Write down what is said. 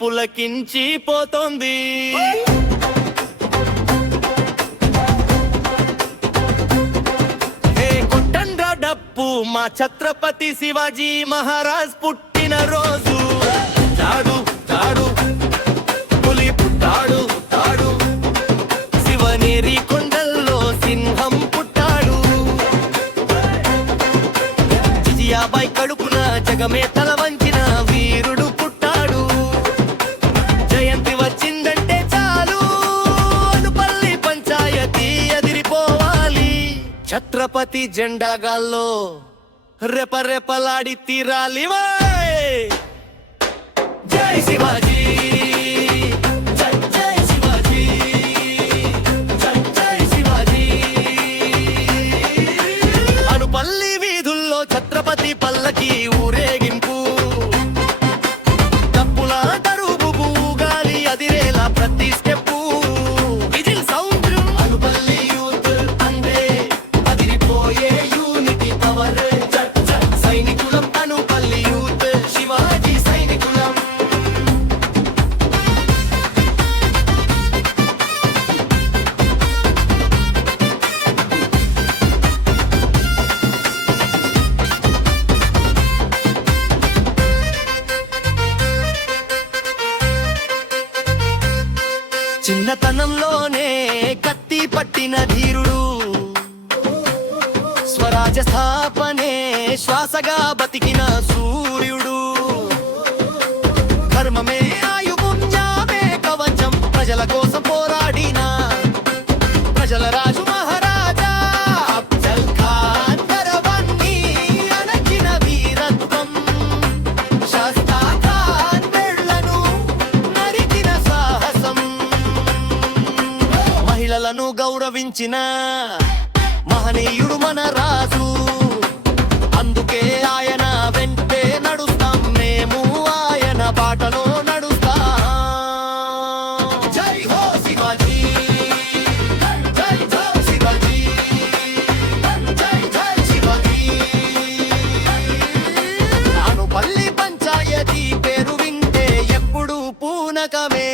పులకించి పోతోంది. హే కొట్టండ్రా డప్పు మా ఛత్రపతి శివాజీ మహారాజ్ పుట్టిన రోజు తాడు తాడు పులి పుట్టాడు తాడు శివనేరి కొండల్లో సింహం పుట్టాడు. జిజియాబాయ్ కడుపున జగమే తల వంచిన ఛత్రపతి జెండాగాల్లో రెపరెపలాడి తీరాలి జై శివాజీ! చిన్నతనంలోనే కత్తి పట్టిన ధీరుడు. స్వరాజ స్థాపనే శ్వాసగా బతికిన మహిళలను గౌరవించిన మహనీయుడు మన రాజు. అందుకే ఆయన వెంటే నడుస్తాం మేము ఆయన బాటలో నడుస్తాం. జై హో శివాజీ. జై జై శివాజీ. జై జై శివాజీ. పంచాయతీ పేరు వింటే ఎప్పుడు పూనకమే.